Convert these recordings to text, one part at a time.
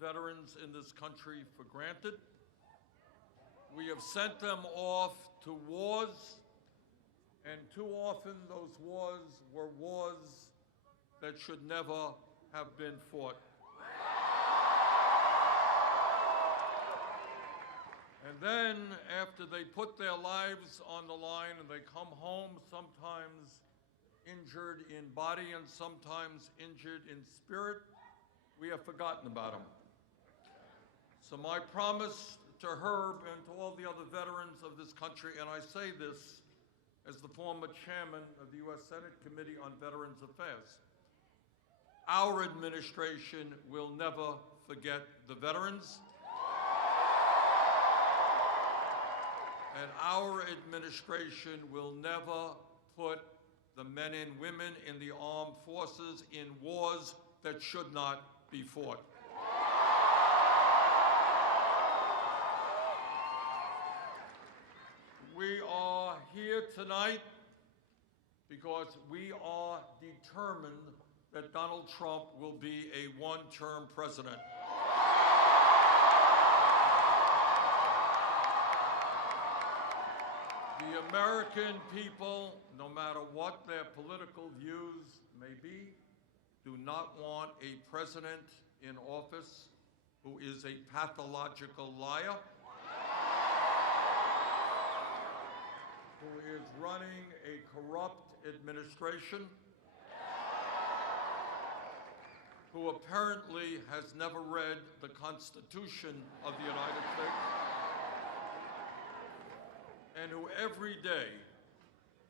veterans in this country for granted. We have sent them off to wars, and too often those wars were wars that should never have been fought. And then, after they put their lives on the line and they come home, sometimes injured in body and sometimes injured in spirit, we have forgotten about them. So my promise to Herb and to all the other veterans of this country, and I say this as the former chairman of the U.S. Senate Committee on Veterans Affairs, our administration will never forget the veterans. And our administration will never put the men and women in the armed forces in wars that should not be fought. We are here tonight because we are determined that Donald Trump will be a one-term president. The American people, no matter what their political views may be, do not want a president in office who is a pathological liar, who is running a corrupt administration, who apparently has never read the Constitution of the United States, and who every day,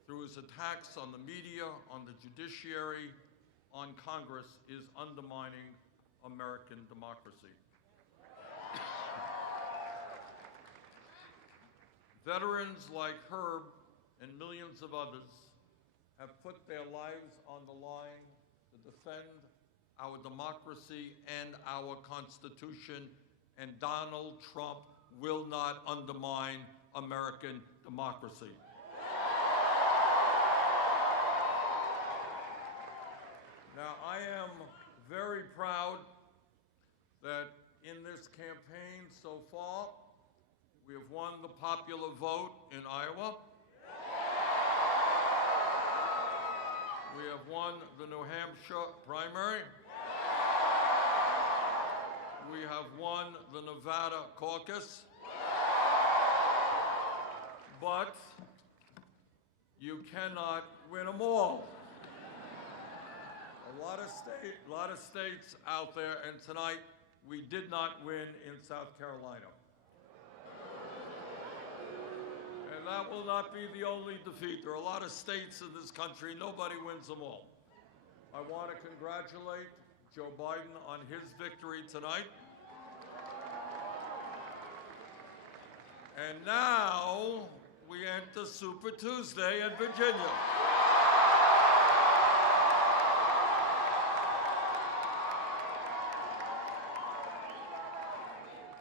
through his attacks on the media, on the judiciary, on Congress, is undermining American democracy. Veterans like Herb and millions of others have put their lives on the line to defend our democracy and our Constitution, and Donald Trump will not undermine American democracy. Now, I am very proud that in this campaign so far, we have won the popular vote in Iowa. We have won the New Hampshire primary. We have won the Nevada caucus. But you cannot win them all. A lot of states out there, and tonight we did not win in South Carolina. And that will not be the only defeat. There are a lot of states in this country, nobody wins them all. I want to congratulate Joe Biden on his victory tonight. And now we enter Super Tuesday in Virginia.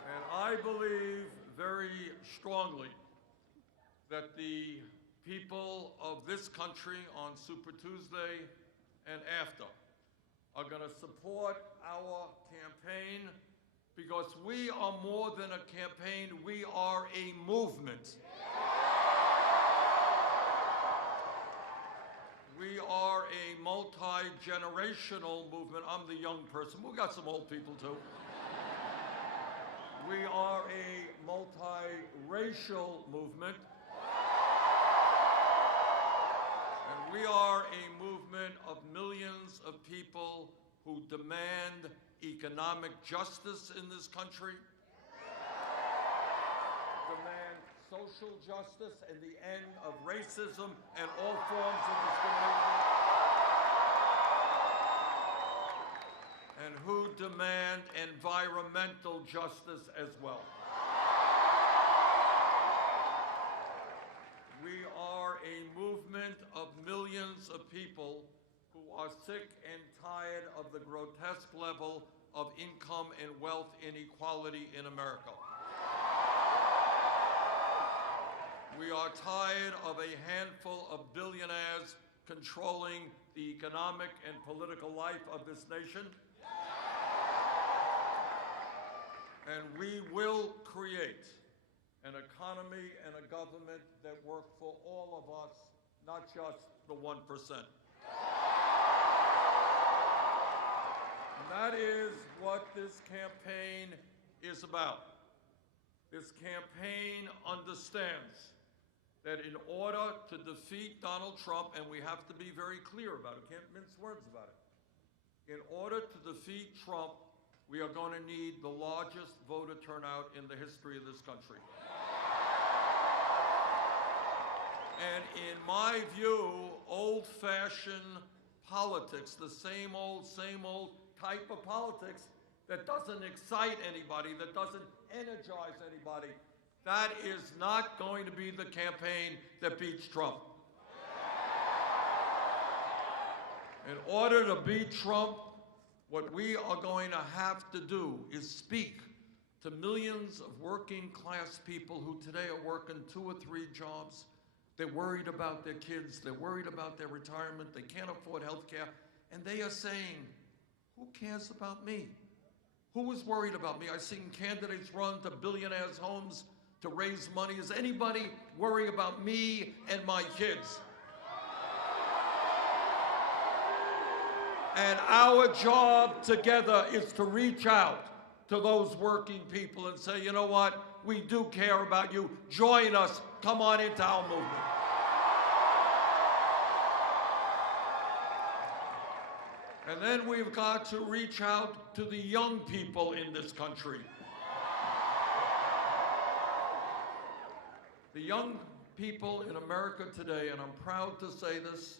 And I believe very strongly that the people of this country on Super Tuesday and after are going to support our campaign, because we are more than a campaign, we are a movement. We are a multi-generational movement. I'm the young person. We've got some old people too. We are a multi-racial movement. And we are a movement of millions of people who demand economic justice in this country, demand social justice and the end of racism and all forms of discrimination, and who demand environmental justice as well. We are a movement of millions of people who are sick and tired of the grotesque level of income and wealth inequality in America. We are tired of a handful of billionaires controlling the economic and political life of this nation. And we will create an economy and a government that work for all of us, not just the 1%. And that is what this campaign is about. This campaign understands that in order to defeat Donald Trump, and we have to be very clear about it, can't mince words about it. In order to defeat Trump, we are going to need the largest voter turnout in the history of this country. And in my view, old-fashioned politics, the same old type of politics that doesn't excite anybody, that doesn't energize anybody, that is not going to be the campaign that beats Trump. In order to beat Trump, what we are going to have to do is speak to millions of working class people who today are working 2 or 3 jobs. They're worried about their kids, they're worried about their retirement, they can't afford health care, and they are saying, who cares about me? Who is worried about me? I've seen candidates run to billionaires' homes to raise money. Is anybody worrying about me and my kids? And our job together is to reach out to those working people and say, you know what? We do care about you. Join us. Come on into our movement. And then we've got to reach out to the young people in this country. The young people in America today, and I'm proud to say this,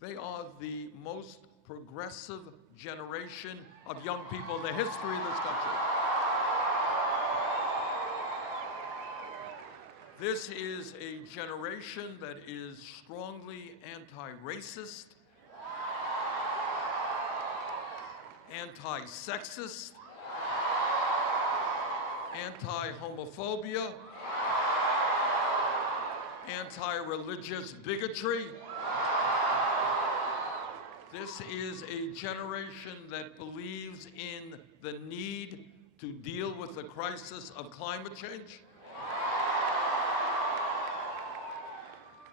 they are the most progressive generation of young people in the history of this country. This is a generation that is strongly anti-racist, anti-sexist, anti-homophobia, anti-religious bigotry. This is a generation that believes in the need to deal with the crisis of climate change.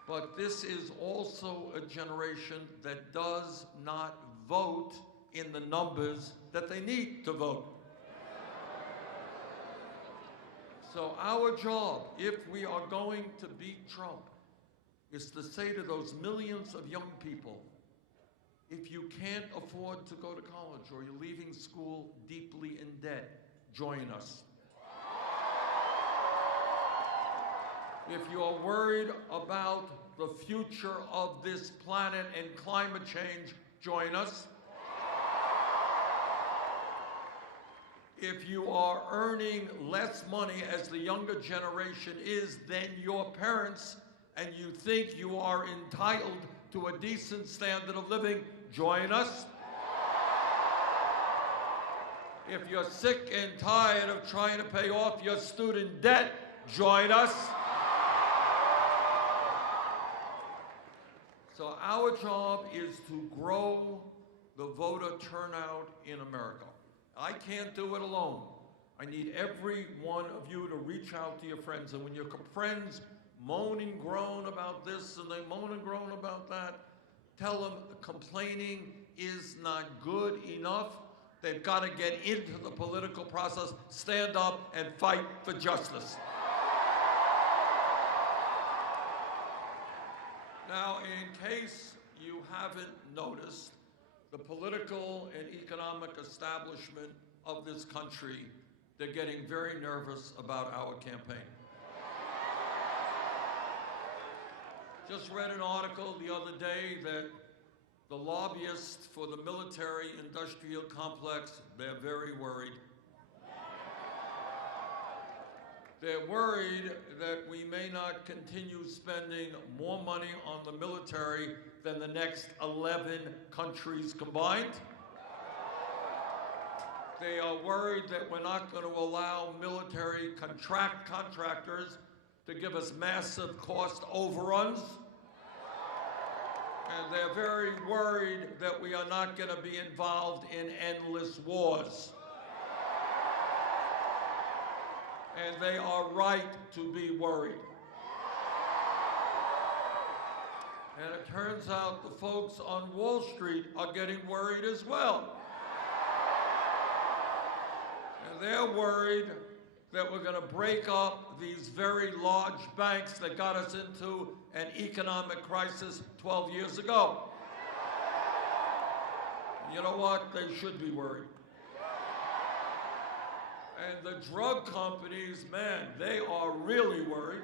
But this is also a generation that does not vote in the numbers that they need to vote. So our job, if we are going to beat Trump, is to say to those millions of young people, if you can't afford to go to college or you're leaving school deeply in debt, join us. If you are worried about the future of this planet and climate change, join us. If you are earning less money, as the younger generation is, than your parents, and you think you are entitled to a decent standard of living, join us. If you're sick and tired of trying to pay off your student debt, join us. So our job is to grow the voter turnout in America. I can't do it alone. I need every one of you to reach out to your friends. And when your friends moan and groan about this and they moan and groan about that, tell them complaining is not good enough. They've got to get into the political process, stand up and fight for justice. Now, in case you haven't noticed, the political and economic establishment of this country, they're getting very nervous about our campaign. Just read an article the other day that the lobbyists for the military-industrial complex, they're very worried. They're worried that we may not continue spending more money on the military than the next 11 countries combined. They are worried that we're not going to allow military contractors to give us massive cost overruns. And they're very worried that we are not going to be involved in endless wars. And they are right to be worried. And it turns out the folks on Wall Street are getting worried as well. And they're worried that we're going to break up these very large banks that got us into an economic crisis 12 years ago. You know what? They should be worried. And the drug companies, man, they are really worried.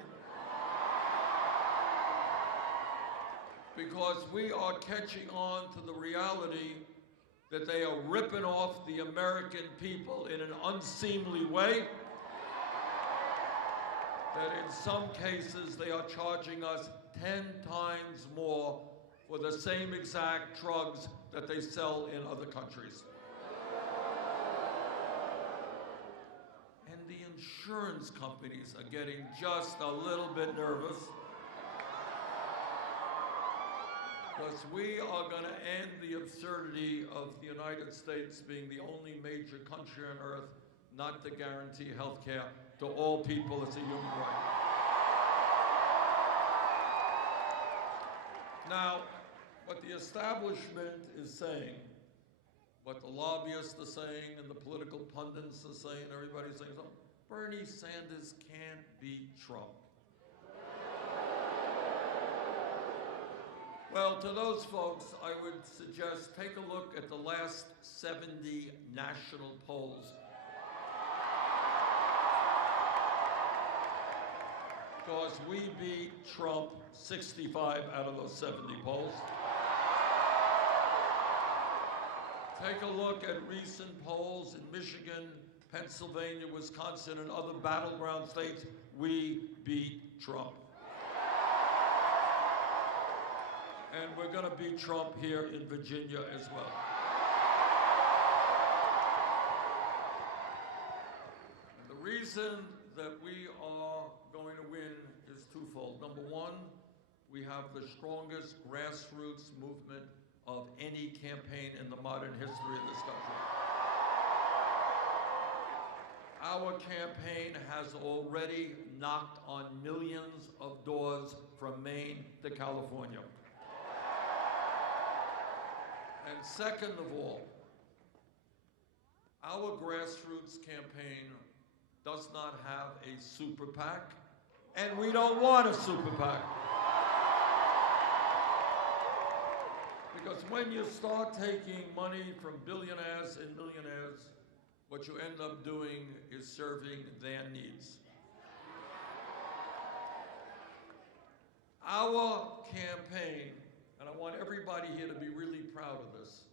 Because we are catching on to the reality that they are ripping off the American people in an unseemly way. That in some cases they are charging us 10 times more for the same exact drugs that they sell in other countries. And the insurance companies are getting just a little bit nervous. Because we are going to end the absurdity of the United States being the only major country on earth not to guarantee health care to all people as a human right. Now, what the establishment is saying, what the lobbyists are saying, and the political pundits are saying, everybody's saying, so Bernie Sanders can't beat Trump. Well, to those folks, I would suggest take a look at the last 70 national polls. Because we beat Trump 65 out of those 70 polls. Take a look at recent polls in Michigan, Pennsylvania, Wisconsin, and other battleground states. We beat Trump. And we're going to beat Trump here in Virginia as well. And the reason that we are going to win is twofold. Number one, we have the strongest grassroots movement of any campaign in the modern history of this country. Our campaign has already knocked on millions of doors from Maine to California. And second of all, our grassroots campaign does not have a super PAC, and we don't want a super PAC. Because when you start taking money from billionaires and millionaires, what you end up doing is serving their needs. Our campaign, and I want everybody here to be really proud of this,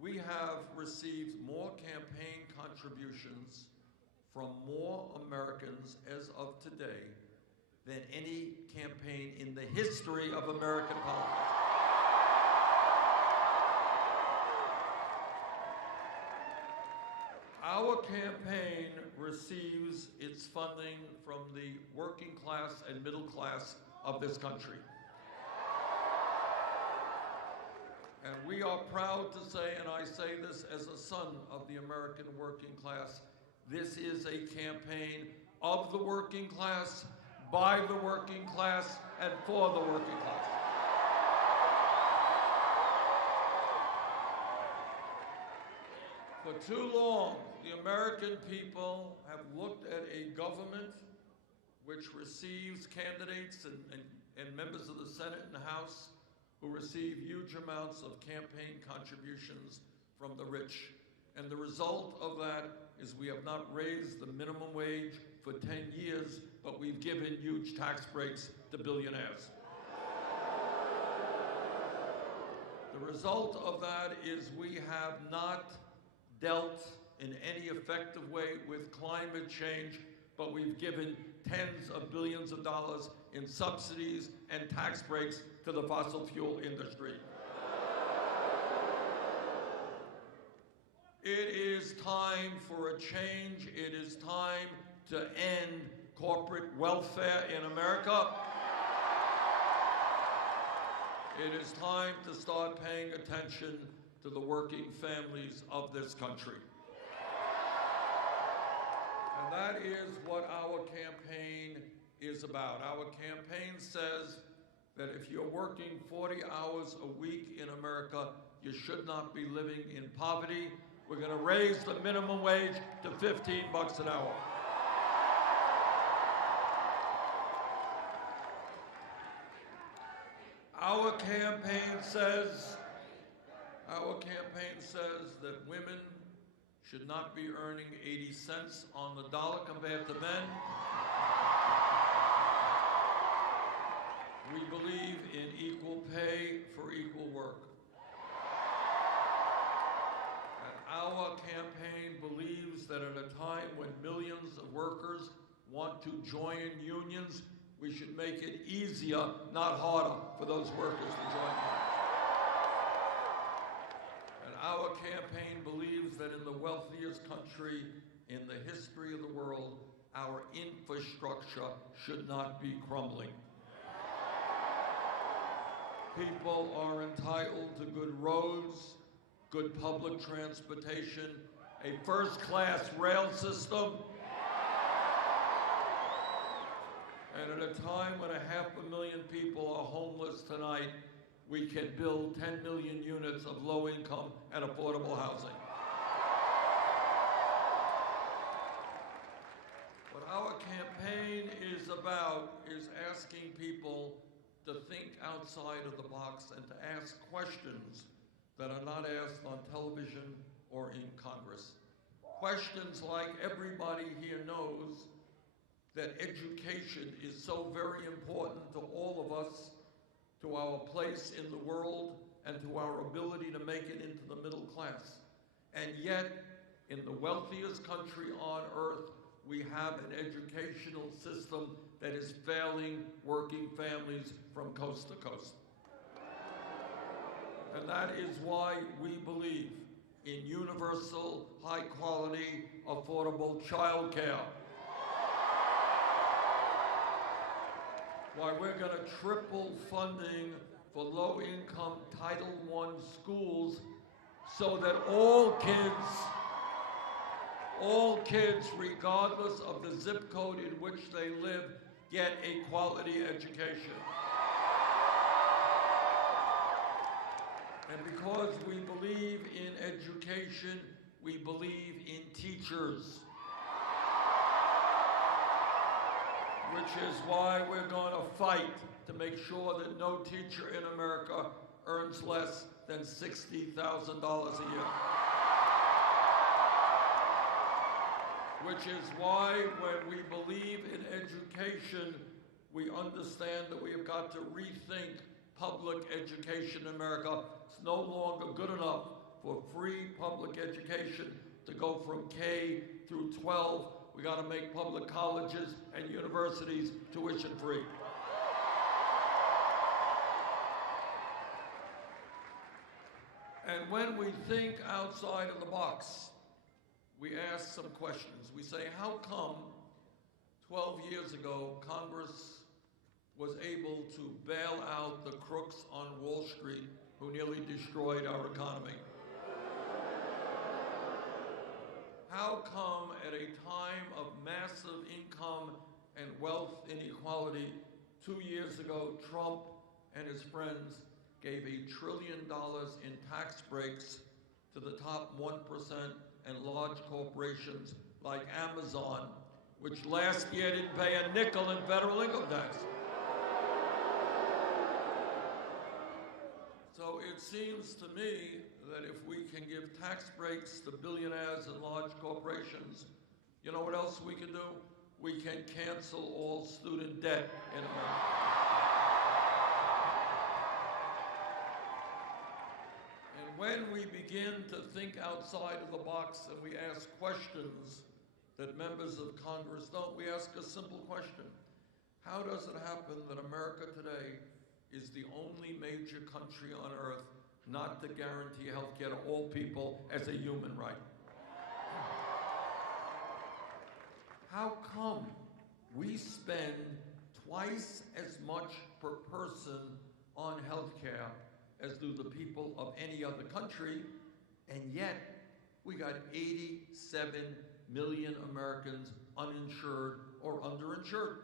we have received more campaign contributions from more Americans as of today than any campaign in the history of American politics. Our campaign receives its funding from the working class and middle class of this country. And we are proud to say, and I say this as a son of the American working class, this is a campaign of the working class, by the working class, and for the working class. For too long, the American people have looked at a government which receives candidates and members of the Senate and House who receive huge amounts of campaign contributions from the rich. And the result of that is we have not raised the minimum wage for 10 years, but we've given huge tax breaks to billionaires. The result of that is we have not dealt in any effective way with climate change, but we've given tens of billions of dollars in subsidies and tax breaks to the fossil fuel industry. It is time for a change. It is time to end corporate welfare in America. It is time to start paying attention to the working families of this country. And that is what our campaign is about. Our campaign says that if you're working 40 hours a week in America, you should not be living in poverty. We're going to raise the minimum wage to $15 an hour. Our campaign says that women should not be earning 80 cents on the dollar compared to men. We believe in equal pay for equal work. And our campaign believes that at a time when millions of workers want to join unions, we should make it easier, not harder, for those workers to join. And our campaign believes that in the wealthiest country in the history of the world, our infrastructure should not be crumbling. People are entitled to good roads, good public transportation, a first-class rail system, and at a time when 500,000 people are homeless tonight, we can build 10 million units of low-income and affordable housing. What our campaign is about is asking people to think outside of the box and to ask questions that are not asked on television or in Congress. Questions like everybody here knows that education is so very important to all of us, to our place in the world, and to our ability to make it into the middle class. And yet, in the wealthiest country on earth, we have an educational system that is failing working families from coast to coast. And that is why we believe in universal, high-quality, affordable child care. Why we're going to triple funding for low-income Title I schools so that all kids, regardless of the zip code in which they live, get a quality education. And because we believe in education, we believe in teachers. Which is why we're going to fight to make sure that no teacher in America earns less than $60,000 a year. Which is why when we believe in education, we understand that we have got to rethink public education in America. It's no longer good enough for free public education to go from K through 12. We got to make public colleges and universities tuition free. And when we think outside of the box, we ask some questions. We say, how come 12 years ago Congress was able to bail out the crooks on Wall Street who nearly destroyed our economy? How come at a time of massive income and wealth inequality, 2 years ago, Trump and his friends gave $1 trillion in tax breaks to the top 1% and large corporations like Amazon, which last year didn't pay a nickel in federal income tax? So it seems to me that if we can give tax breaks to billionaires and large corporations, you know what else we can do? We can cancel all student debt in America. And when we begin to think outside of the box and we ask questions that members of Congress don't, we ask a simple question. How does it happen that America today is the only major country on earth not to guarantee health care to all people as a human right? How come we spend twice as much per person on health care as do the people of any other country, and yet we got 87 million Americans uninsured or underinsured.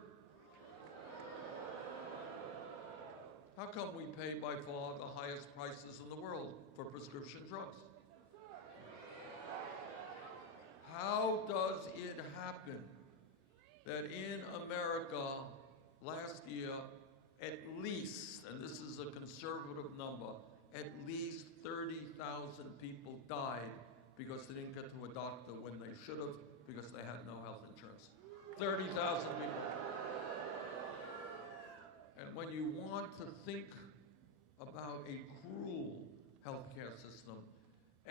How come we pay by far the highest prices in the world for prescription drugs? How does it happen that in America last year, at least, and this is a conservative number, at least 30,000 people died because they didn't get to a doctor when they should have because they had no health insurance. 30,000 people. And when you want to think about a cruel healthcare system,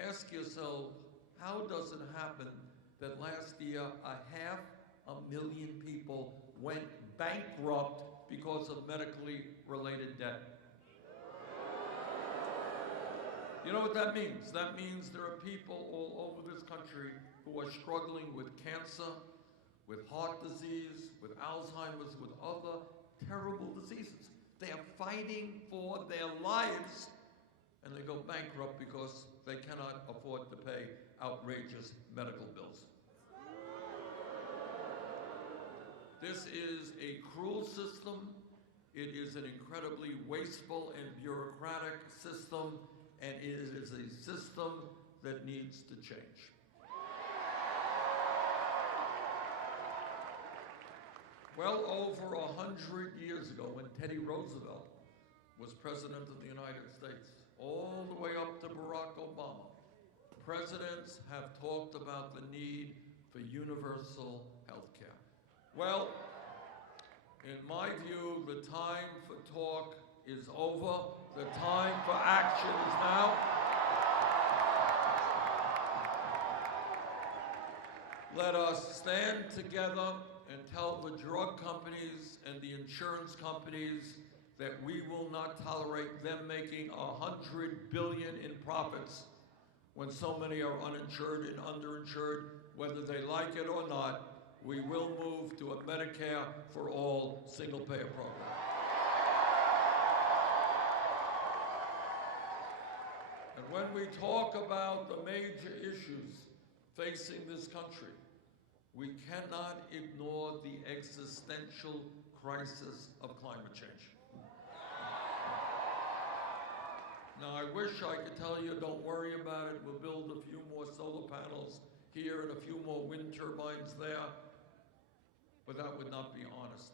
ask yourself, how does it happen that last year 500,000 people went bankrupt because of medically related debt? You know what that means? That means there are people all over this country who are struggling with cancer, with heart disease, with Alzheimer's, with other terrible diseases. They are fighting for their lives, and they go bankrupt because they cannot afford to pay outrageous medical bills. This is a cruel system. It is an incredibly wasteful and bureaucratic system, and it is a system that needs to change. Well over 100 years ago, when Teddy Roosevelt was President of the United States, all the way up to Barack Obama, presidents have talked about the need for universal health care. Well, in my view, the time for talk is over. The time for action is now. Let us stand together and tell the drug companies and the insurance companies that we will not tolerate them making $100 billion in profits when so many are uninsured and underinsured. Whether they like it or not, we will move to a Medicare for all single-payer program. And when we talk about the major issues facing this country, we cannot ignore the existential crisis of climate change. Now, I wish I could tell you, don't worry about it, we'll build a few more solar panels here and a few more wind turbines there, but that would not be honest.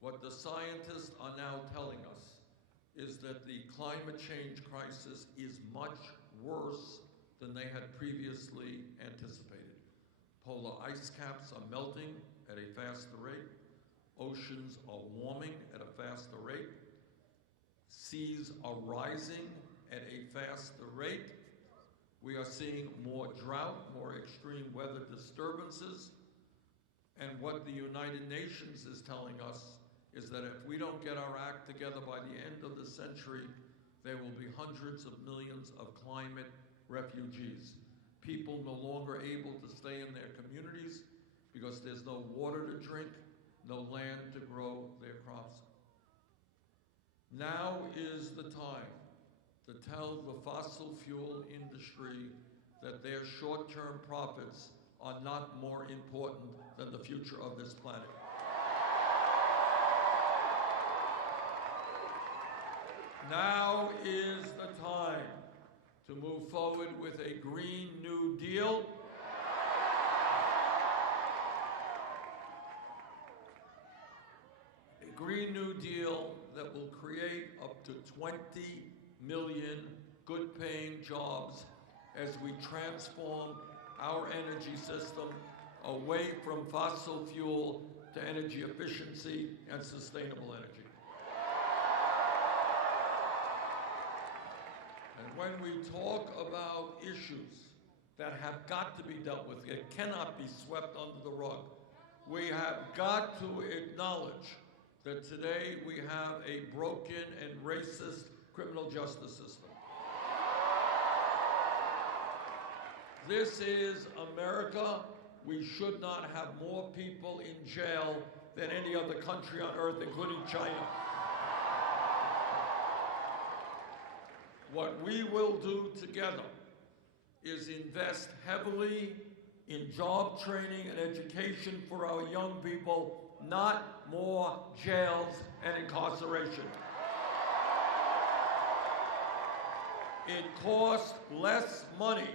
What the scientists are now telling us is that the climate change crisis is much worse than they had previously anticipated. Polar ice caps are melting at a faster rate. Oceans are warming at a faster rate. Seas are rising at a faster rate. We are seeing more drought, more extreme weather disturbances. And what the United Nations is telling us is that if we don't get our act together by the end of the century, there will be hundreds of millions of climate refugees. People no longer able to stay in their communities because there's no water to drink, no land to grow their crops. Now is the time to tell the fossil fuel industry that their short-term profits are not more important than the future of this planet. Now is the time to move forward with a Green New Deal. A Green New Deal that will create up to 20 million good-paying jobs as we transform our energy system away from fossil fuel to energy efficiency and sustainable energy. And when we talk about issues that have got to be dealt with, it cannot be swept under the rug. We have got to acknowledge that today we have a broken and racist criminal justice system. This is America. We should not have more people in jail than any other country on earth, including China. What we will do together is invest heavily in job training and education for our young people, not more jails and incarceration. It costs less money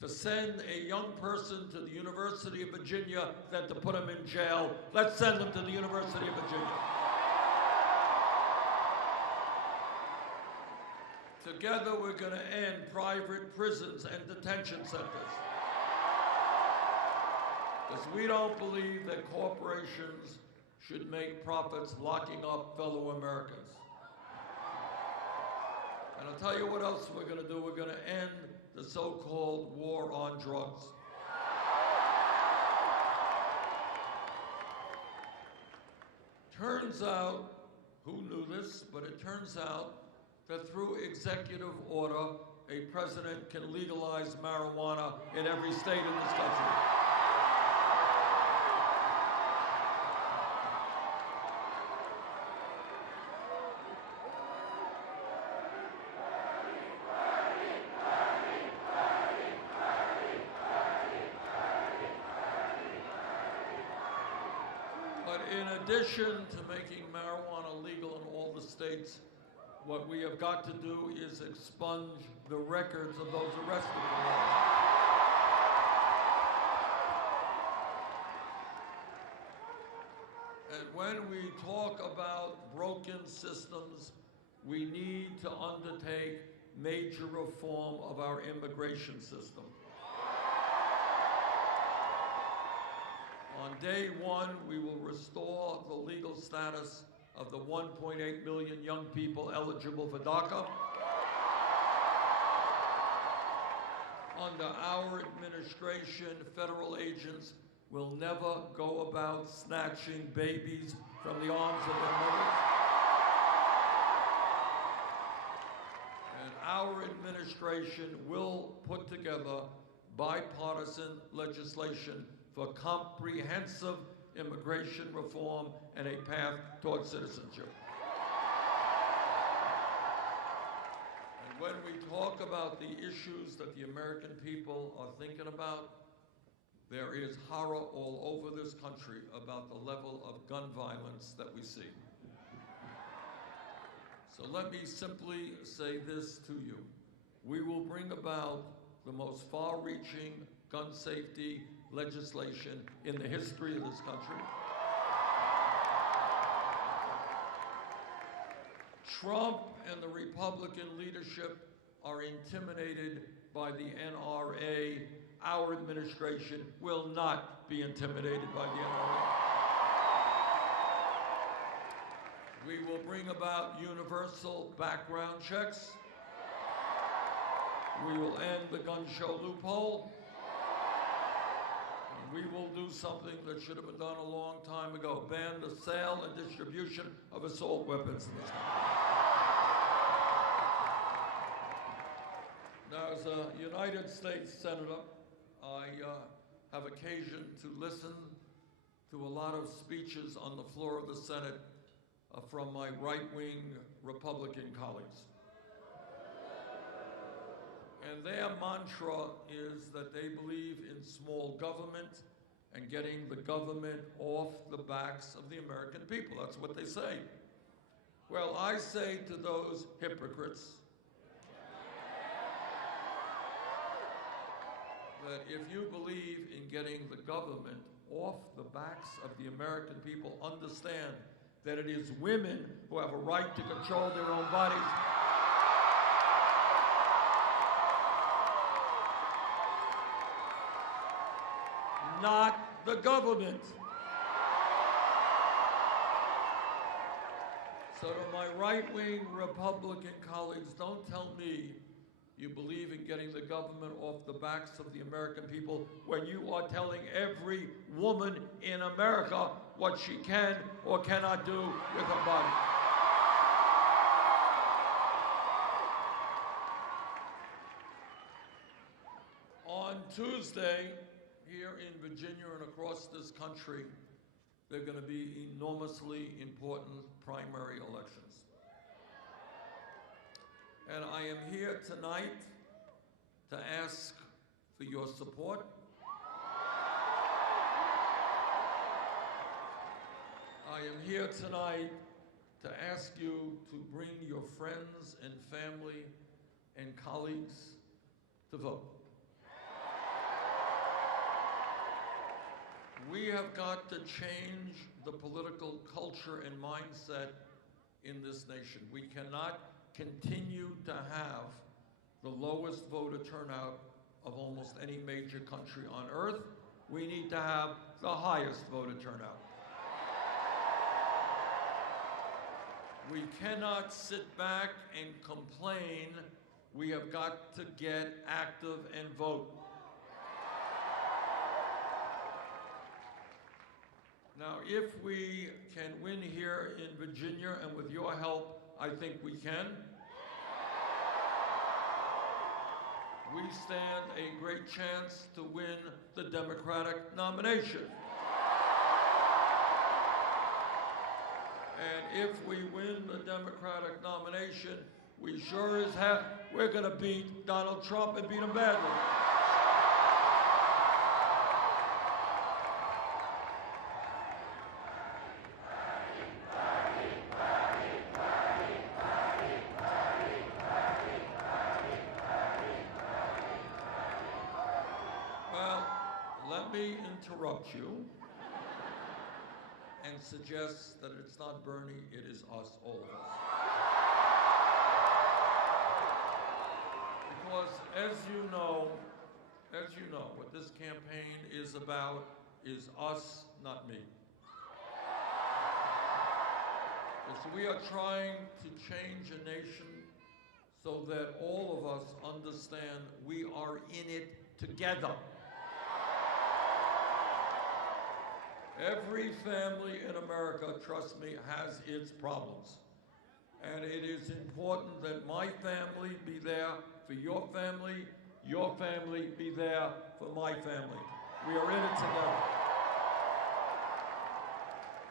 to send a young person to the University of Virginia than to put them in jail. Let's send them to the University of Virginia. Together, we're going to end private prisons and detention centers. Because we don't believe that corporations should make profits locking up fellow Americans. And I'll tell you what else we're going to do. We're going to end the so-called war on drugs. Turns out, who knew this, but it turns out that through executive order, a president can legalize marijuana in every state in this country. But in addition to making marijuana legal in all the states, what we have got to do is expunge the records of those arrested in the law. And when we talk about broken systems, we need to undertake major reform of our immigration system. On day one, we will restore the legal status of the 1.8 million young people eligible for DACA. Under our administration, federal agents will never go about snatching babies from the arms of their mothers. And our administration will put together bipartisan legislation for comprehensive immigration reform and a path towards citizenship. And when we talk about the issues that the American people are thinking about, there is horror all over this country about the level of gun violence that we see. So let me simply say this to you. We will bring about the most far-reaching gun safety legislation in the history of this country. Trump and the Republican leadership are intimidated by the NRA. Our administration will not be intimidated by the NRA. We will bring about universal background checks. We will end the gun show loophole. We will do something that should have been done a long time ago, ban the sale and distribution of assault weapons in this country. Now, as a United States Senator, I have occasion to listen to a lot of speeches on the floor of the Senate from my right-wing Republican colleagues. And their mantra is that they believe in small government and getting the government off the backs of the American people. That's what they say. Well, I say to those hypocrites that if you believe in getting the government off the backs of the American people, understand that it is women who have a right to control their own bodies. Not the government. So to my right-wing Republican colleagues, don't tell me you believe in getting the government off the backs of the American people when you are telling every woman in America what she can or cannot do with her body. On Tuesday, here in Virginia and across this country, there are going to be enormously important primary elections. And I am here tonight to ask for your support am here tonight to ask you to bring your friends and family and colleagues to vote. We have got to change the political culture and mindset in this nation. We cannot continue to have the lowest voter turnout of almost any major country on earth. We need to have the highest voter turnout. We cannot sit back and complain. We have got to get active and vote. Now, if we can win here in Virginia, and with your help, I think we can, we stand a great chance to win the Democratic nomination. And if we win the Democratic nomination, we sure as heck, we're gonna beat Donald Trump and beat him badly. Well, let me interrupt you and suggest that it's not Bernie, it is us, all of us. Because as you know, what this campaign is about is us, not me. So we are trying to change a nation so that all of us understand we are in it together. Every family in America, trust me, has its problems. And it is important that my family be there for your family be there for my family. We are in it together.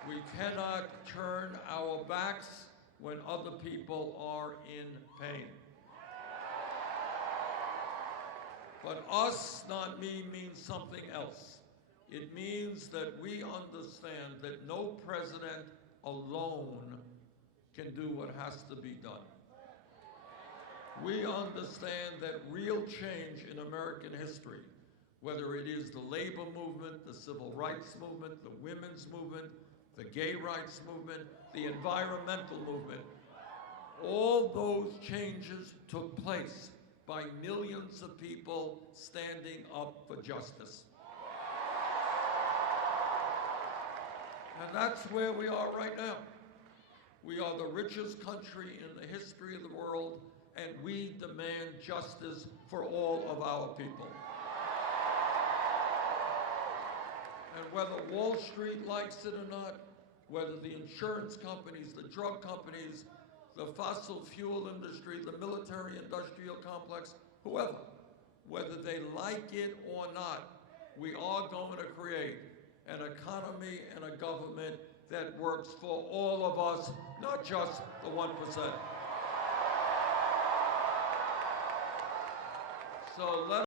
We cannot turn our backs when other people are in pain. But us, not me, means something else. It means that we understand that no president alone can do what has to be done. We understand that real change in American history, whether it is the labor movement, the civil rights movement, the women's movement, the gay rights movement, the environmental movement, all those changes took place by millions of people standing up for justice. And that's where we are right now. We are the richest country in the history of the world, and we demand justice for all of our people. And whether Wall Street likes it or not, whether the insurance companies, the drug companies, the fossil fuel industry, the military-industrial complex, whoever, whether they like it or not, we are going to create an economy and a government that works for all of us, not just the 1%. So let